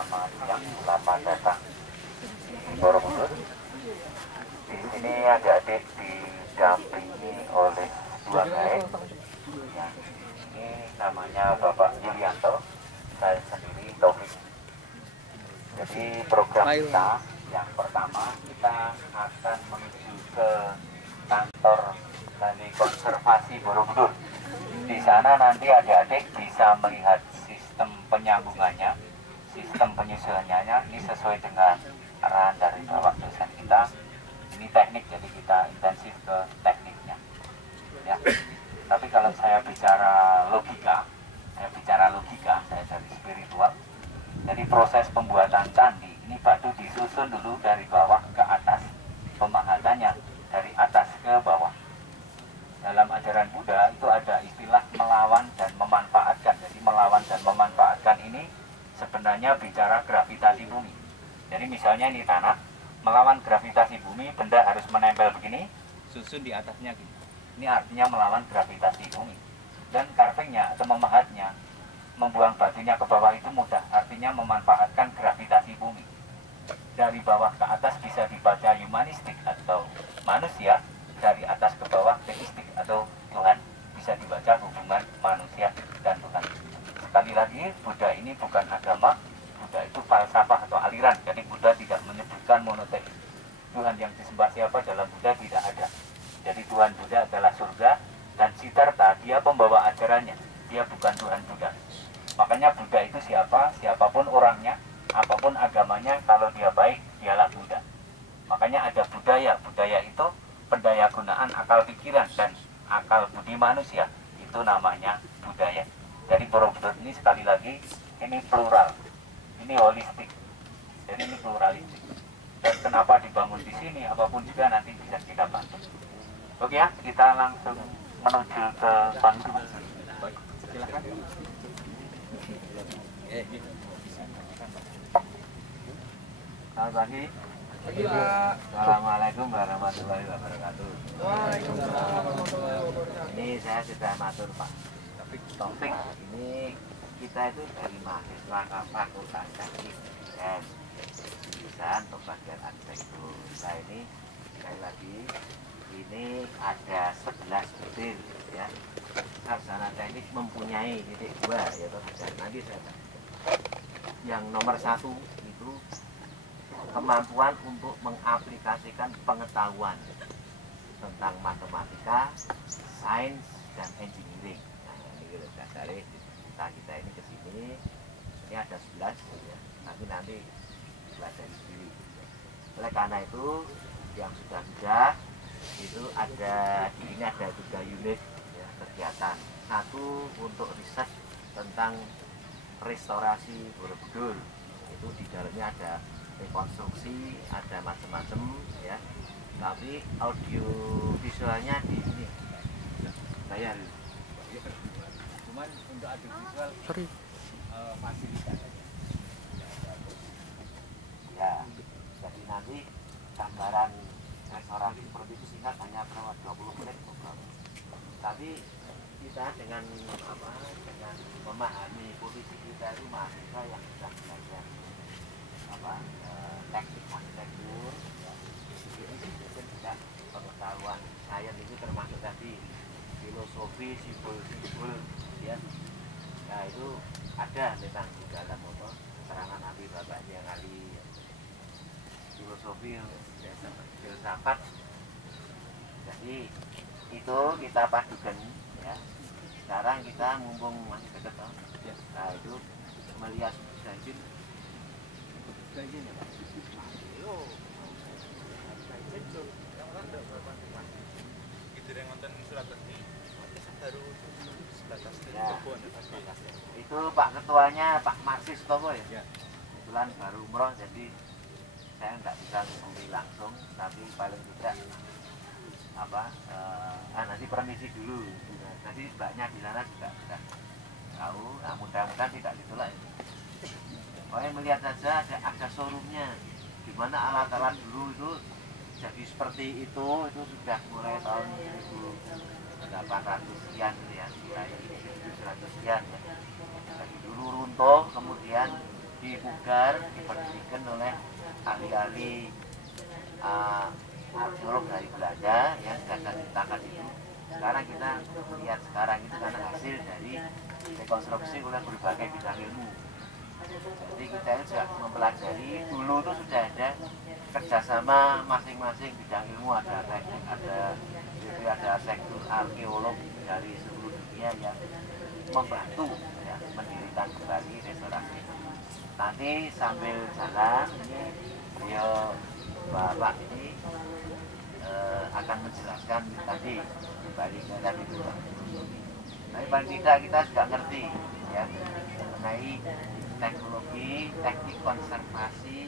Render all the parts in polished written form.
selamat siang, selamat datang di Borobudur. Di sini adik-adik didampingi oleh dua guide. Yang ini namanya Bapak Yulianto, saya sendiri Taufik. Jadi program kita yang pertama, kita akan menuju ke kantor Balai Konservasi Borobudur. Di sana nanti adik-adik bisa melihat sistem penyambungannya, sistem penyusunannya. Ini sesuai dengan arahan dari Bapak dosen kita. Ini teknik, jadi kita intensif ke tekniknya. Ya. Tapi kalau saya bicara logika, saya dari spiritual. Jadi proses pembuatan candi ini batu disusun dulu dari bawah ke atas, pemahatannya dari atas ke bawah. Dalam ajaran Buddha itu ada istilah melawan dan memanfaatkan. Jadi melawan dan memanfaatkan ini sebenarnya bicara gravitasi bumi. Jadi misalnya ini tanah, melawan gravitasi bumi, benda harus menempel begini, susun di atasnya gini. Ini artinya melawan gravitasi bumi. Dan carvingnya atau memahatnya, membuang batunya ke bawah itu mudah, artinya memanfaatkan gravitasi bumi. Dari bawah ke atas bisa dibaca humanistik atau manusia, dari atas ke bawah teistik atau Tuhan. Bisa dibaca hubungan manusia dan Tuhan. Sekali lagi, Buddha ini bukan agama, Buddha itu falsafah atau aliran. Jadi Buddha tidak menyebutkan monoteis. Tuhan yang disembah siapa dalam Buddha tidak ada. Jadi Tuhan Buddha adalah surga, dan Siddhartha dia pembawa ajarannya. Dia bukan Tuhan Buddha. Makanya Buddha itu siapa? Siapapun orangnya, apapun agamanya, kalau dia baik, dialah Buddha. Makanya ada budaya. Budaya itu pendaya gunaan akal pikiran dan akal budi manusia, itu namanya budaya. Jadi Borobudur ini sekali lagi ini plural, ini holistik, jadi ini pluralistik. Dan kenapa dibangun di sini, apapun juga nanti bisa kita bantu. Oke ya, kita langsung menuju ke Bandung. Silakan. Selamat pagi. Assalamualaikum warahmatullahi wabarakatuh. Ini saya sudah matur Pak Taufik. Ini kita itu dari mahasiswa Fakultas Teknik dan jurusan pembagian arsitektur. Nah ini sekali lagi ini ada 11 butir ya. Sarjana teknik mempunyai titik 2 yaitu nanti saya yang nomor 1 itu kemampuan untuk mengaplikasikan pengetahuan tentang matematika, sains, dan engineering. Nah, ini dasarnya kita ini ke sini. Ini ada 11 ya. Tapi nanti pelajari sendiri. Oleh karena itu yang sudah itu ada di ini ada 3 unit ya, kegiatan. Satu untuk riset tentang restorasi Borobudur. Itu di dalamnya ada rekonstruksi, ada macam-macam ya. Tapi audio visualnya di sini bayar. Cuman untuk audio visual fasilitas ya. Jadi nanti gambaran restorasi seperti itu singkat hanya berapa 20 menit berapa. Tapi kita dengan dengan memahami posisi kita itu mahasiswa yang sudah belajar teknik arsitektur ya. Ini mungkin juga pengetahuan sains itu termasuk tadi filosofi simbol-simbol ya. Nah itu ada memang di dalam keterangan Nabi Bapaknya kali filosofi filsafat. Jadi itu kita padukan ya. Sekarang kita mumpung masih dekat ya. Nah itu melihat Ganjil ya Pak. Itu Pak Ketuanya Pak Marsis Tomo ya. Kebetulan baru umroh jadi saya nggak bisa menghubungi langsung, tapi paling tidak nanti permisi dulu. Nanti mbaknya di sana juga sudah tahu. Nah, mudah-mudahan tidak ditolak ini. Pokoknya melihat saja ada showroomnya, di mana alat-alat dulu itu jadi seperti itu sudah mulai tahun 1800 sekian ya, 1900 sekian ya. Jadi dulu runtuh, kemudian dipugar, diberdirikan oleh ahli-ahli arkeolog dari Belanda yang sudah ceritakan itu. Sekarang kita lihat sekarang itu karena hasil dari rekonstruksi oleh berbagai bidang ilmu. Jadi kita itu juga mempelajari, dulu itu sudah ada kerjasama masing-masing bidang ilmu, ada teknik, ada sektor arkeolog dari seluruh dunia yang membantu ya, mendirikan kembali restorasi. Nanti sambil jalan ini beliau Bapak ini akan menjelaskan tadi kembali ke tadi itu. Tapi paling tidak kita sudah ngerti ya mengenai teknologi, teknik konservasi,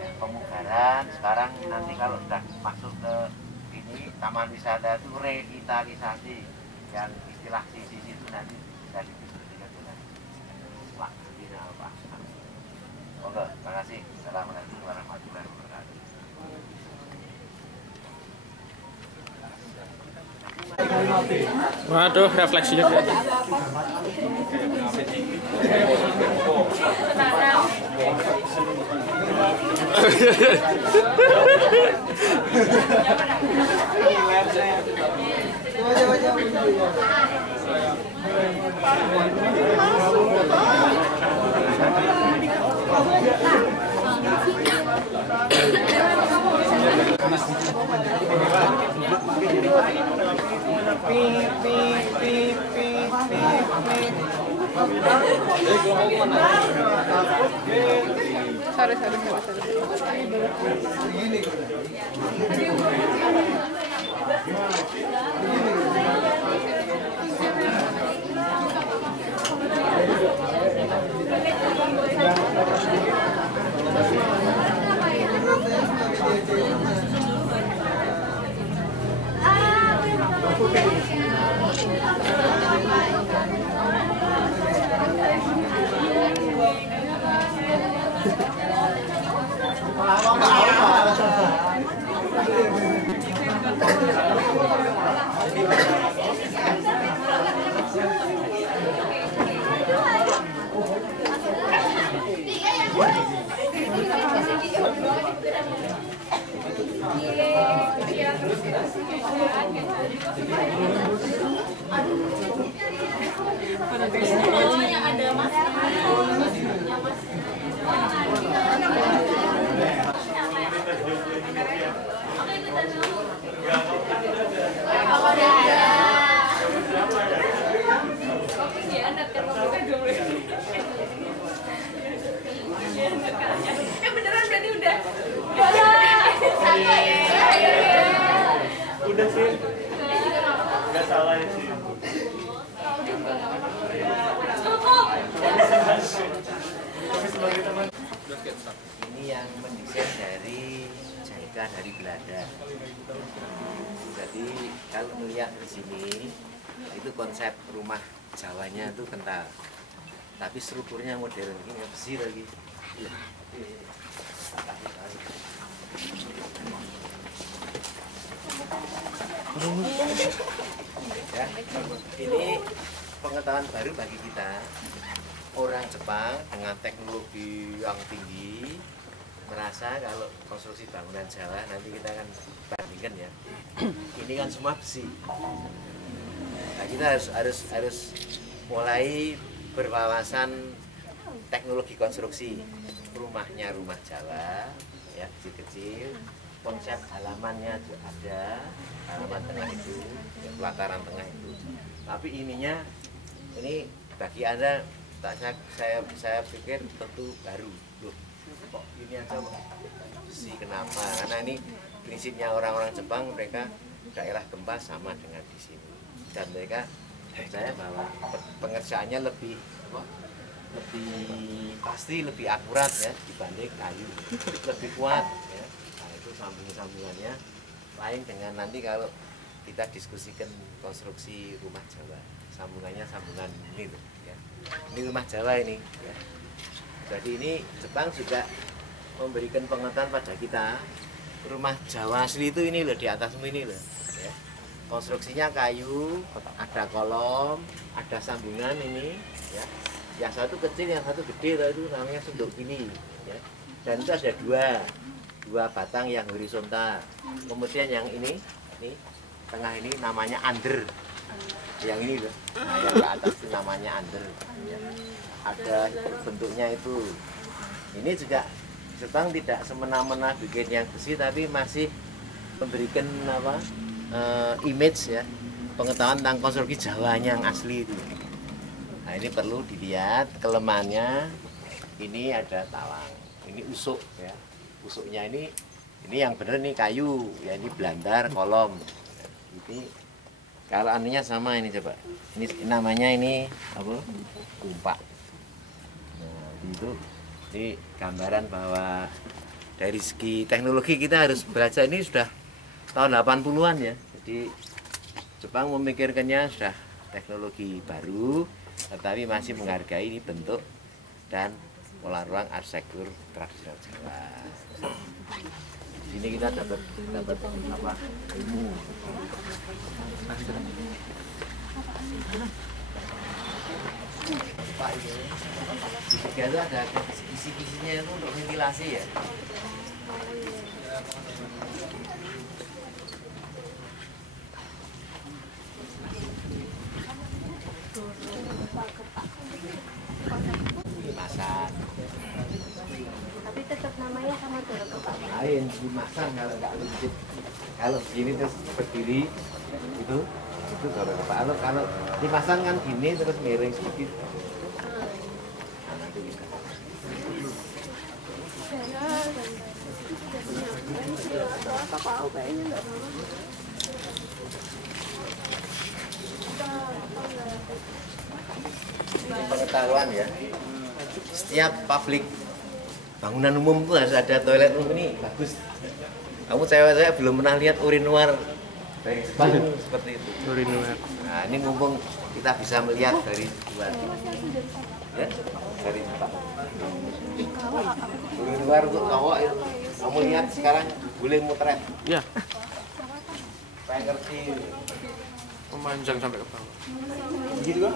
ya, pemugaran. Sekarang nanti kalau sudah masuk ke ini taman wisata itu revitalisasi, yang istilah sisi itu nanti bisa didiskusikan dengan Pak Dina Pak. Oke, terima kasih. Assalamualaikum warahmatullahi wabarakatuh. Waduh, refleksinya kelihatan. Sorry. Beneran berarti udah. Udah sih, nggak salah sih. Ini yang mendesain dari Jaika dari Belanda. Jadi kalau melihat di sini itu konsep rumah Jawanya itu kental, tapi strukturnya modern. Ini besi lagi. Ya, ini pengetahuan baru bagi kita. Orang Jepang dengan teknologi yang tinggi merasa kalau konstruksi bangunan Jawa nanti kita akan bandingkan ya. Ini kan semua besi. Nah, kita harus mulai berwawasan teknologi konstruksi rumahnya, rumah Jawa ya, kecil-kecil. Konsep halamannya juga ada, halaman tengah itu, pelataran tengah itu. Tapi ininya, ini bagi Anda, saya pikir tentu baru. Loh, kok ini aja besi, kenapa? Karena ini prinsipnya orang-orang Jepang, mereka daerah gempa sama dengan di sini. Dan mereka percaya bahwa pengerjaannya lebih pasti, lebih akurat ya dibanding kayu, lebih kuat ya. Nah, itu sambungannya lain dengan nanti kalau kita diskusikan konstruksi rumah Jawa, sambungannya sambungan ini loh ya. Ini rumah Jawa ini ya. Jadi ini Jepang juga memberikan pengetahuan pada kita, rumah Jawa asli itu ini loh, di atasmu ini loh ya. Konstruksinya kayu, ada kolom, ada sambungan ini ya. Yang satu kecil, yang satu gede, itu namanya sunduk gini. Ya. Dan itu ada dua batang yang horizontal. Kemudian yang ini tengah ini namanya under. Yang ini loh, nah yang ke atas itu namanya under. Ya. Ada bentuknya itu. Ini juga Jepang tidak semena-mena bikin yang besi, tapi masih memberikan image ya, pengetahuan tentang konstruksi Jawanya yang asli itu. Nah ini perlu dilihat kelemahannya. Ini ada talang, ini usuk ya, usuknya ini yang benar nih kayu ya, ini belandar kolom. Ini kalau anunya sama ini coba, ini namanya ini apa? Kumpak. Nah itu ini gambaran bahwa dari segi teknologi kita harus belajar. Ini sudah tahun 80-an ya, jadi Jepang memikirkannya sudah teknologi baru, tetapi masih menghargai ini bentuk dan pola ruang arsitektur tradisional Jawa. Di sini kita dapat apa? Ilmu. Pak ini, di tiga itu ada kisi-kisinya itu untuk ventilasi ya. Dimasak. Tapi tetap namanya sama dulu Pak. Lain dimasak kalau nggak legit. Kalau gini terus berdiri itu dorong ke Pak. Kalau dipasang kan gini terus miring sedikit. Nah, nanti bisa. Ini pengetahuan ya. Setiap publik bangunan umum itu harus ada toilet umum. Ini bagus. Kamu cewek-cewek belum pernah lihat urinoir dari Jepang seperti itu. Urinoir. Nah ini mumpung kita bisa melihat dari luar, ya dari Jepang. Urinoir untuk cowok itu, kamu lihat sekarang boleh muteret. Ya, Supaya ngerti. memanjang sampai ke bawah. Begitu kan?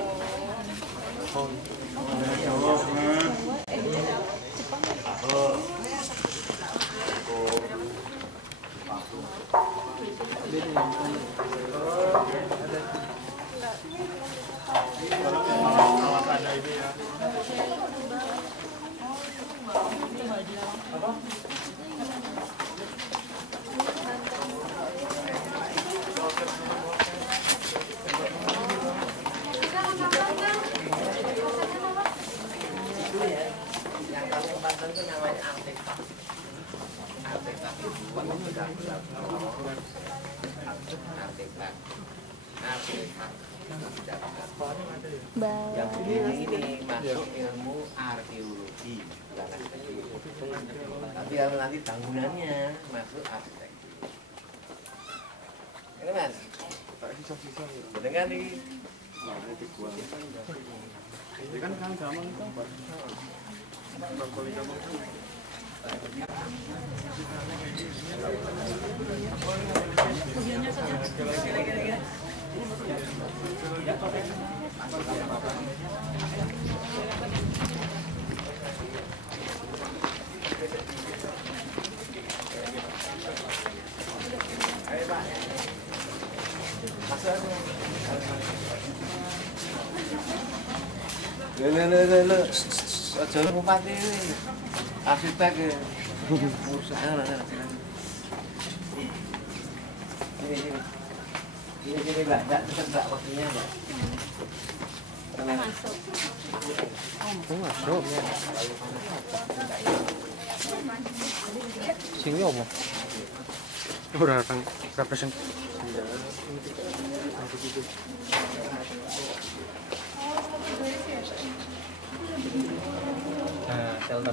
Yang kamu kembangkan itu namanya artefak. Artefak itu artefak. Yang ini masuk ilmu arkeologi, bukan arsitektur. Tapi kalau nanti bangunannya masuk arsitektur. Ini mas, dengan ini. Ini kan gampang itu. Lho. Aja bupati iki. Arsitek ya. Usaha lah. Ini Mbak, enggak Mbak waktunya, Mbak. Masuk. Masuk. Sini apa? Ora tang represent. Nah, shelter